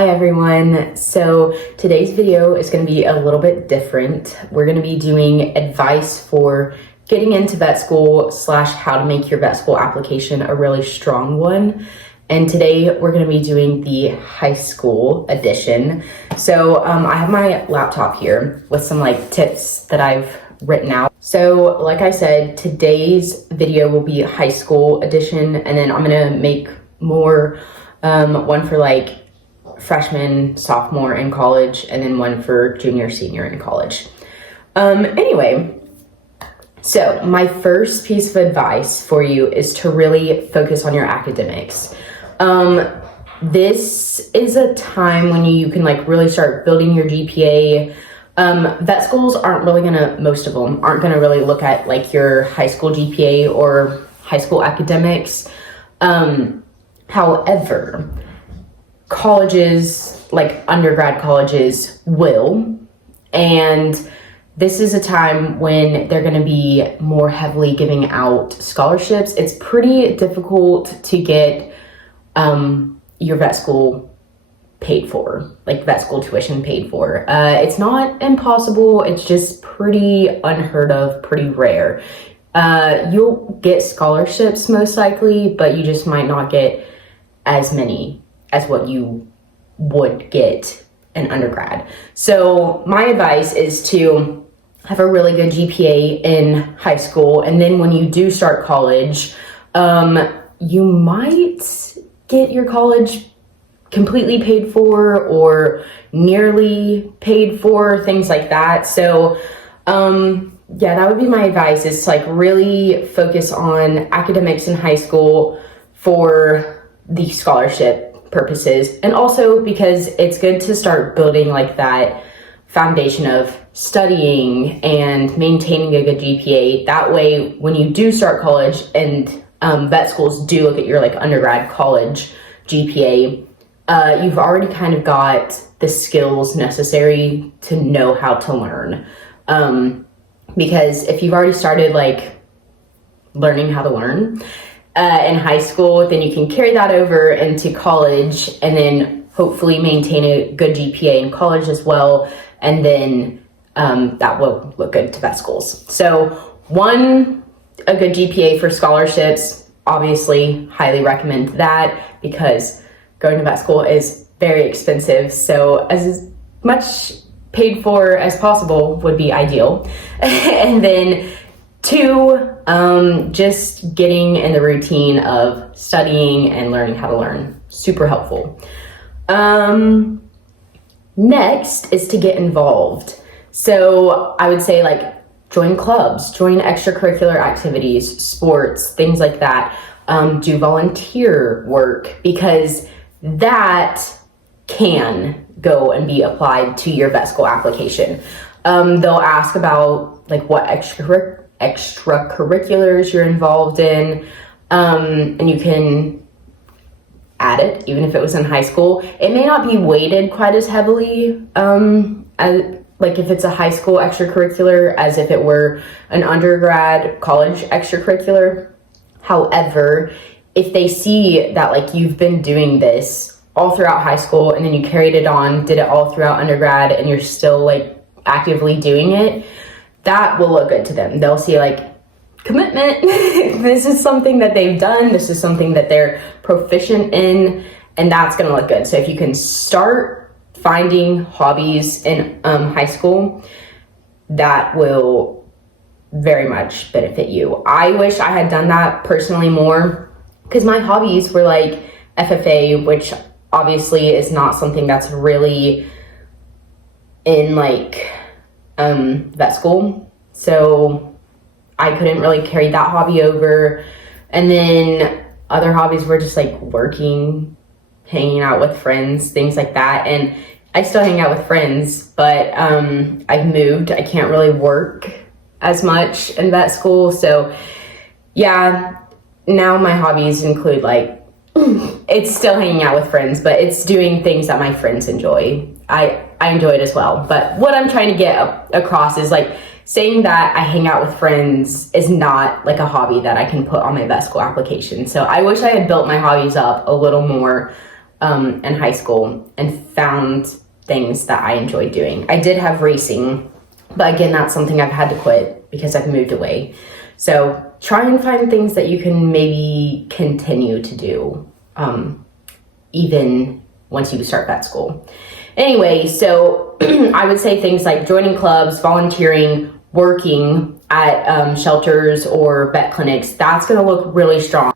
Hi everyone. So today's video is going to be a little bit different. We're going to be doing advice for getting into vet school / how to make your vet school application a really strong one. And today we're going to be doing the high school edition. So I have my laptop here with some tips that I've written out. So like I said, today's video will be high school edition, and then I'm going to make more one for freshman, sophomore in college, and then one for junior, senior in college. Anyway, so my first piece of advice for you is to really focus on your academics. This is a time when you can really start building your GPA. Vet schools aren't really most of them aren't gonna really look at your high school GPA or high school academics. However, colleges, undergrad colleges, will, and this is a time when they're going to be more heavily giving out scholarships. It's pretty difficult to get your vet school paid for, vet school tuition paid for. It's not impossible, it's just pretty unheard of, pretty rare. You'll get scholarships most likely, but you just might not get as many as what you would get in undergrad. So my advice is to have a really good GPA in high school, and then when you do start college, you might get your college completely paid for or nearly paid for, things like that. So yeah, that would be my advice, is to really focus on academics in high school for the scholarship purposes, and also because it's good to start building that foundation of studying and maintaining a good GPA. That way, when you do start college and vet schools do look at your undergrad college GPA, you've already kind of got the skills necessary to know how to learn. Because if you've already started learning how to learn in high school, then you can carry that over into college and then hopefully maintain a good GPA in college as well. And then that will look good to vet schools. So a good GPA for scholarships, obviously highly recommend that, because going to vet school is very expensive. So as much paid for as possible would be ideal. And then 2, just getting in the routine of studying and learning how to learn. Super helpful. Next is to get involved. So I would say join clubs, join extracurricular activities, sports, things like that. Do volunteer work, because that can go and be applied to your vet school application. They'll ask about what extracurriculars you're involved in, and you can add it even if it was in high school. It may not be weighted quite as heavily as if it's a high school extracurricular as if it were an undergrad college extracurricular. However, if they see that you've been doing this all throughout high school and then you carried it on, did it all throughout undergrad, and you're still actively doing it, that will look good to them. They'll see commitment. This is something that they've done. This is something that they're proficient in, and that's going to look good. So if you can start finding hobbies in high school, that will very much benefit you. I wish I had done that personally more, because my hobbies were FFA, which obviously is not something that's really in vet school. So I couldn't really carry that hobby over. And then other hobbies were just working, hanging out with friends, things like that. And I still hang out with friends, but I've moved. I can't really work as much in vet school. So yeah, now my hobbies include it's still hanging out with friends, but it's doing things that my friends enjoy. I enjoy it as well. But what I'm trying to get across is saying that I hang out with friends is not a hobby that I can put on my vet school application. So I wish I had built my hobbies up a little more in high school and found things that I enjoyed doing. I did have racing, but again, that's something I've had to quit because I've moved away. So try and find things that you can maybe continue to do, even once you start vet school. Anyway, so I would say things like joining clubs, volunteering, working at shelters or vet clinics. That's going to look really strong.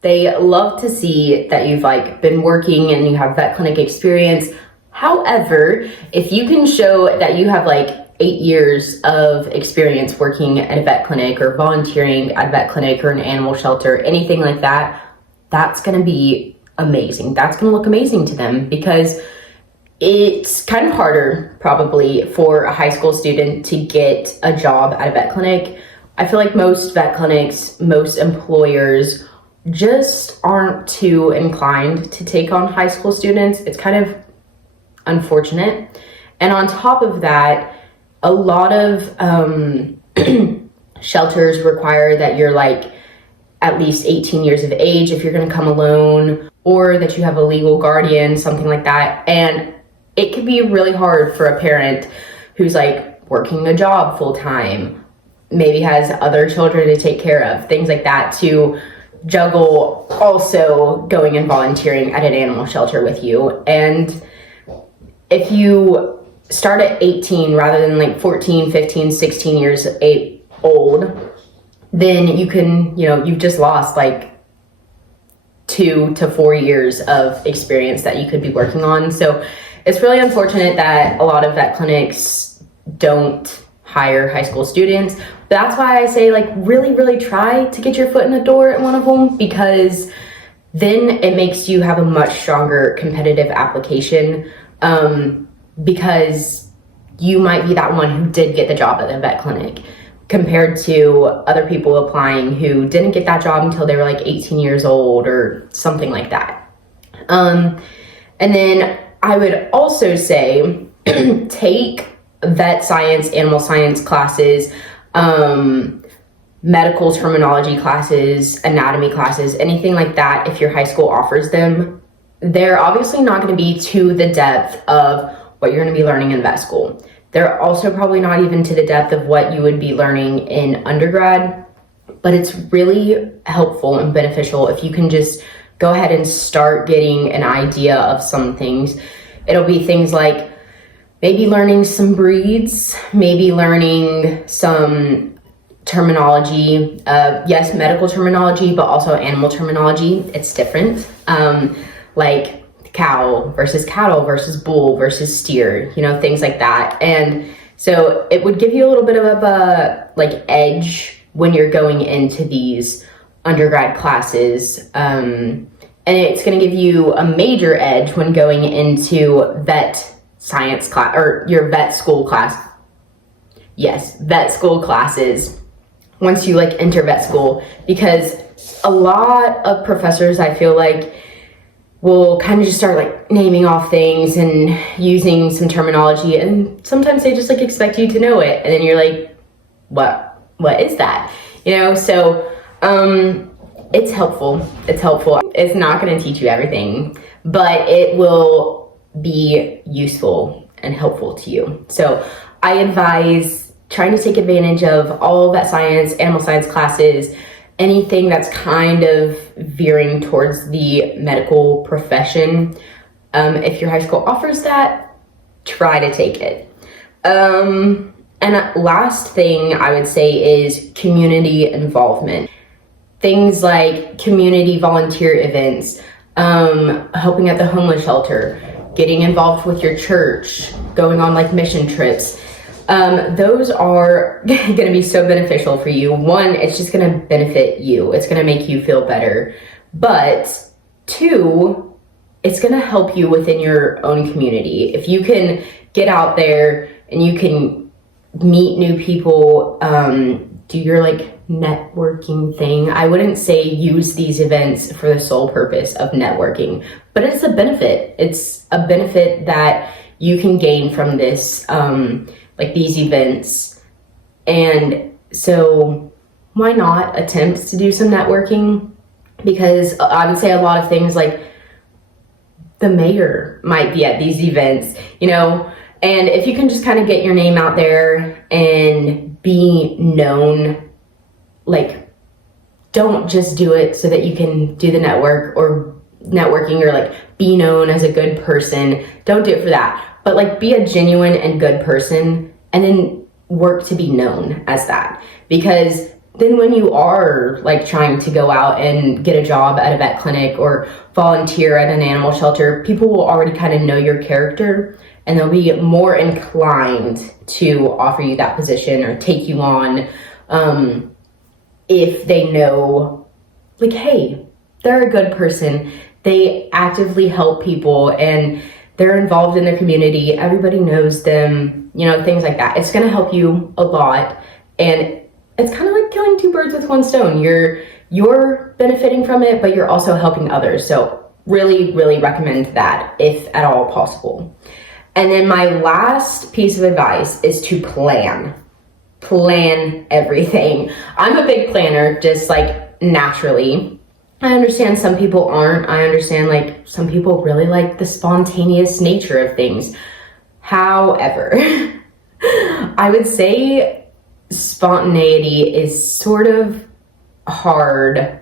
They love to see that you've been working and you have vet clinic experience. However, if you can show that you have 8 years of experience working at a vet clinic or volunteering at a vet clinic or an animal shelter, anything like that, that's going to be amazing. That's going to look amazing to them, because it's kind of harder probably for a high school student to get a job at a vet clinic. I feel like most vet clinics, most employers just aren't too inclined to take on high school students. It's kind of unfortunate. And on top of that, a lot of shelters require that you're at least 18 years of age if you're going to come alone, or that you have a legal guardian, something like that. And it can be really hard for a parent who's working a job full time, maybe has other children to take care of, things like that, to juggle also going and volunteering at an animal shelter with you. And if you start at 18 rather than 14, 15, 16 years old, then you can, you've just lost 2 to 4 years of experience that you could be working on. So it's really unfortunate that a lot of vet clinics don't hire high school students. That's why I say really, really try to get your foot in the door at one of them, because then it makes you have a much stronger competitive application, because you might be that one who did get the job at the vet clinic compared to other people applying who didn't get that job until they were 18 years old or something like that. And then I would also say take vet science, animal science classes, medical terminology classes, anatomy classes, anything like that. If your high school offers them, they're obviously not going to be to the depth of what you're going to be learning in vet school. They're also probably not even to the depth of what you would be learning in undergrad, but it's really helpful and beneficial if you can just go ahead and start getting an idea of some things. It'll be things like maybe learning some breeds, maybe learning some terminology, yes, medical terminology, but also animal terminology. It's different, like cow versus cattle versus bull versus steer, things like that. And so it would give you a little bit of a edge when you're going into these undergrad classes, and it's going to give you a major edge when going into vet science class or your vet school class. Yes, vet school classes once you enter vet school, because a lot of professors, I feel will kind of just start naming off things and using some terminology, and sometimes they just expect you to know it, and then you're what is that? So it's helpful. It's not going to teach you everything, but it will be useful and helpful to you. So I advise trying to take advantage of all vet science, animal science classes, anything that's kind of veering towards the medical profession. If your high school offers that, try to take it. And last thing I would say is community involvement. Things like community volunteer events, helping at the homeless shelter, getting involved with your church, going on mission trips. Those are going to be so beneficial for you. One, it's just going to benefit you. It's going to make you feel better. But two, it's going to help you within your own community. If you can get out there and you can meet new people, do your networking thing. I wouldn't say use these events for the sole purpose of networking, but it's a benefit. It's a benefit that you can gain from this, these events. And so why not attempt to do some networking? Because I would say a lot of things the mayor might be at these events, you know, and if you can just kind of get your name out there and be known, like, don't just do it so that you can do the networking or like be known as a good person. Don't do it for that, but like be a genuine and good person and then work to be known as that. Because then when you are like trying to go out and get a job at a vet clinic or volunteer at an animal shelter, people will already kind of know your character and they'll be more inclined to offer you that position or take you on if they know, like, hey, they're a good person. They actively help people and they're involved in their community. Everybody knows them, you know, things like that. It's going to help you a lot. And it's kind of like killing two birds with one stone. You're benefiting from it, but you're also helping others. So really, really recommend that if at all possible. And then my last piece of advice is to plan everything. I'm a big planner, just like naturally. I understand some people aren't. I understand like some people really like the spontaneous nature of things. However, I would say spontaneity is sort of hard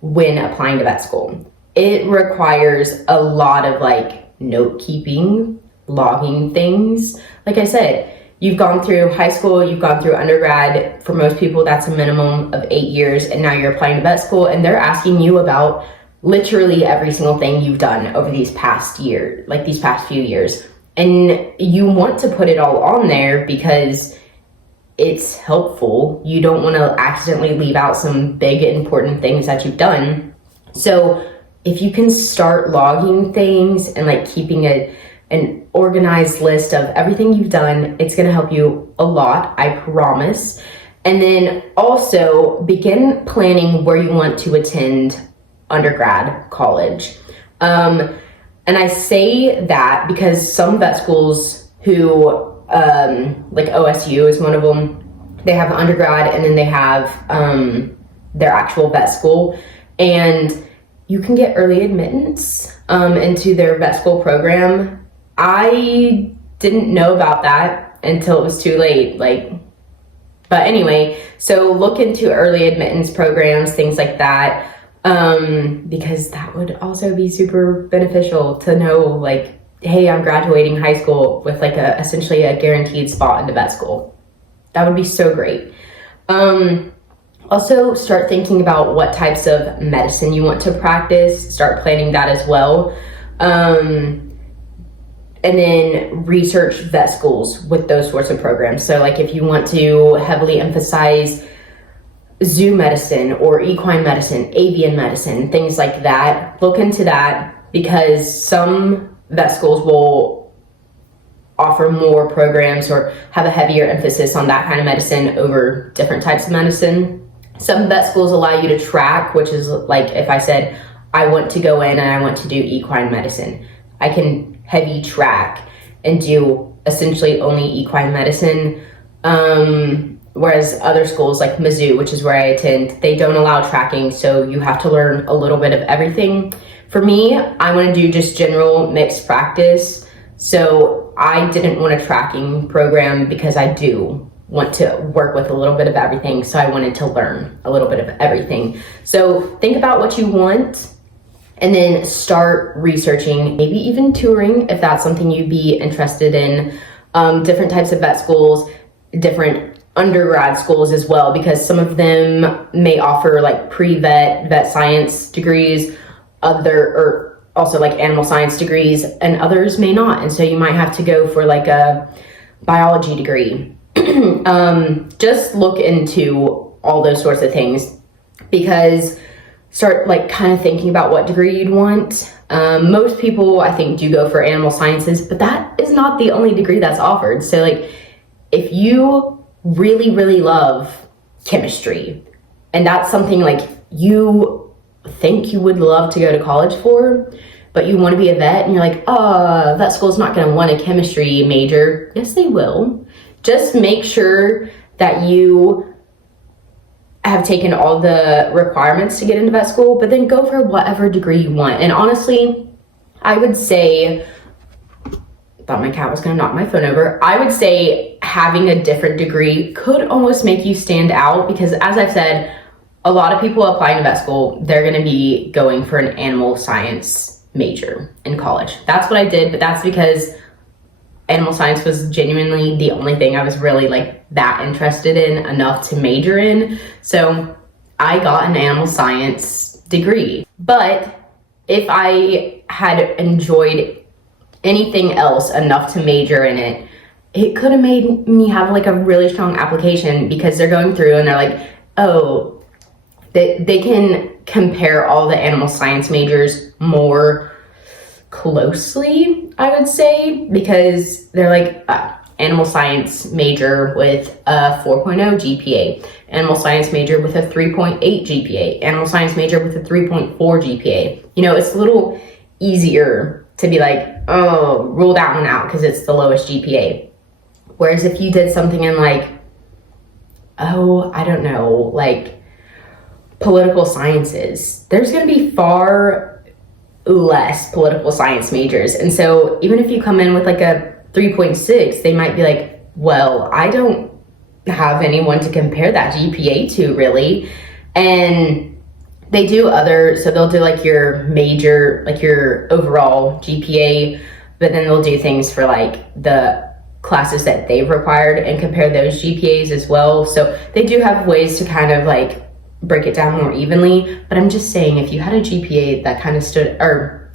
when applying to vet school. It requires a lot of like note keeping, logging things. Like I said, you've gone through high school, you've gone through undergrad. For most people, that's a minimum of 8 years, and now you're applying to vet school, and they're asking you about literally every single thing you've done over these past year, like these past few years. And you want to put it all on there because it's helpful. You don't want to accidentally leave out some big important things that you've done. So if you can start logging things and like keeping an organized list of everything you've done, it's going to help you a lot, I promise. And then also begin planning where you want to attend undergrad college. And I say that because some vet schools who, like OSU is one of them, they have undergrad and then they have their actual vet school. And you can get early admittance into their vet school program. I didn't know about that until it was too late. But anyway, so look into early admittance programs, things like that, because that would also be super beneficial to know, like, hey, I'm graduating high school with like essentially a guaranteed spot into vet school. That would be so great. Also start thinking about what types of medicine you want to practice. Start planning that as well. And then research vet schools with those sorts of programs. So like if you want to heavily emphasize zoo medicine or equine medicine, avian medicine, things like that, look into that, because some vet schools will offer more programs or have a heavier emphasis on that kind of medicine over different types of medicine. Some vet schools allow you to track, which is like if I said, I want to go in and I want to do equine medicine, I can heavy track and do essentially only equine medicine. Whereas other schools like Mizzou, which is where I attend, they don't allow tracking, so you have to learn a little bit of everything. For me, I want to do just general mixed practice, so I didn't want a tracking program because I do want to work with a little bit of everything, so I wanted to learn a little bit of everything. So think about what you want and then start researching, maybe even touring if that's something you'd be interested in, different types of vet schools, different undergrad schools as well, because some of them may offer like pre-vet, vet science degrees, or also like animal science degrees, and others may not. And so you might have to go for like a biology degree. Just look into all those sorts of things, because start like kind of thinking about what degree you'd want. Most people, I think, do go for animal sciences, but that is not the only degree that's offered. So like if you really, really love chemistry and that's something like you think you would love to go to college for, but you want to be a vet and you're like, vet school's not going to want a chemistry major. Yes, they will. Just make sure that you have taken all the requirements to get into vet school, but then go for whatever degree you want. And honestly, I would say, thought my cat was gonna knock my phone over. I would say having a different degree could almost make you stand out because, as I've said, a lot of people applying to vet school, they're gonna be going for an animal science major in college. That's what I did, but that's because animal science was genuinely the only thing I was really like that interested in enough to major in. So I got an animal science degree. But if I had enjoyed anything else enough to major in it, it could have made me have like a really strong application because they're going through and they're like, oh, they can compare all the animal science majors more closely, I would say, because they're like animal science major with a 4.0 GPA, animal science major with a 3.8 GPA, animal science major with a 3.4 GPA. You know, it's a little easier to be like, oh, rule that one out because it's the lowest GPA. Whereas if you did something in like, oh, I don't know, like political sciences, there's going to be far less political science majors. And so even if you come in with like a 3.6, they might be like, well, I don't have anyone to compare that GPA to really. And they do so they'll do like your major, like your overall GPA, but then they'll do things for like the classes that they've required and compare those GPAs as well. So they do have ways to kind of like break it down more evenly. But I'm just saying, if you had a GPA that kind of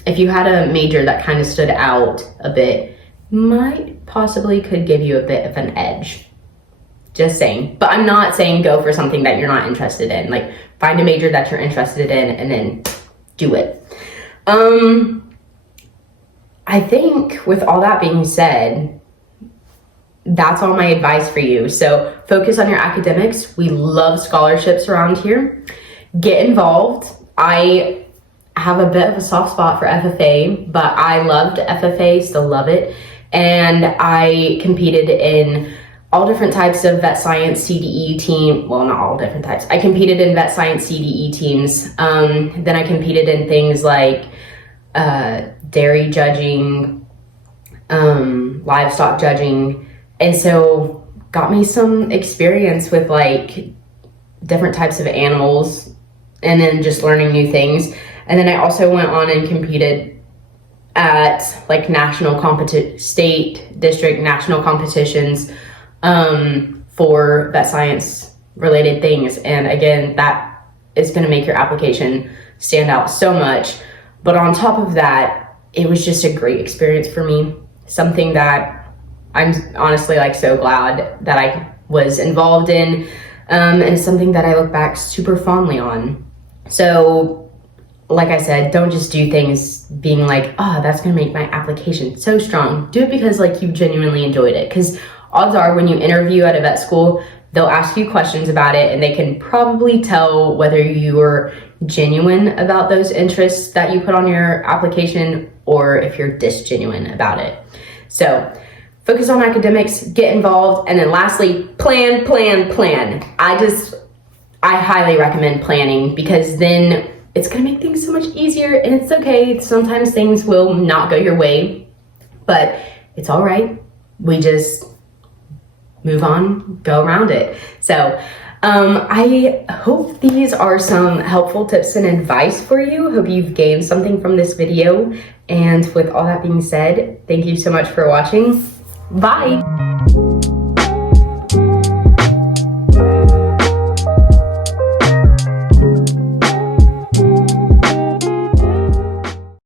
if you had a major that kind of stood out a bit, might possibly could give you a bit of an edge. Just saying. But I'm not saying go for something that you're not interested in. Like, find a major that you're interested in and then do it. I think with all that being said, that's all my advice for you. So focus on your academics. We love scholarships around here. Get involved. I have a bit of a soft spot for FFA, but I loved FFA, still love it. And I competed in all different types of vet science CDE team. Well, not all different types. I competed in vet science CDE teams. Then I competed in things like dairy judging, livestock judging. And so got me some experience with like different types of animals and then just learning new things. And then I also went on and competed at like state, district, national competitions for vet science related things. And again, that is going to make your application stand out so much. But on top of that, it was just a great experience for me. Something that I'm honestly like so glad that I was involved in, and something that I look back super fondly on. So like I said, don't just do things being like, oh, that's gonna make my application so strong. Do it because like you genuinely enjoyed it. Because odds are when you interview at a vet school, they'll ask you questions about it and they can probably tell whether you're genuine about those interests that you put on your application or if you're disgenuine about it. So focus on academics, get involved, and then lastly, plan. I highly recommend planning because then it's gonna make things so much easier, and it's okay. Sometimes things will not go your way, but it's all right. We just move on, go around it. So I hope these are some helpful tips and advice for you. Hope you've gained something from this video. And with all that being said, thank you so much for watching. Bye.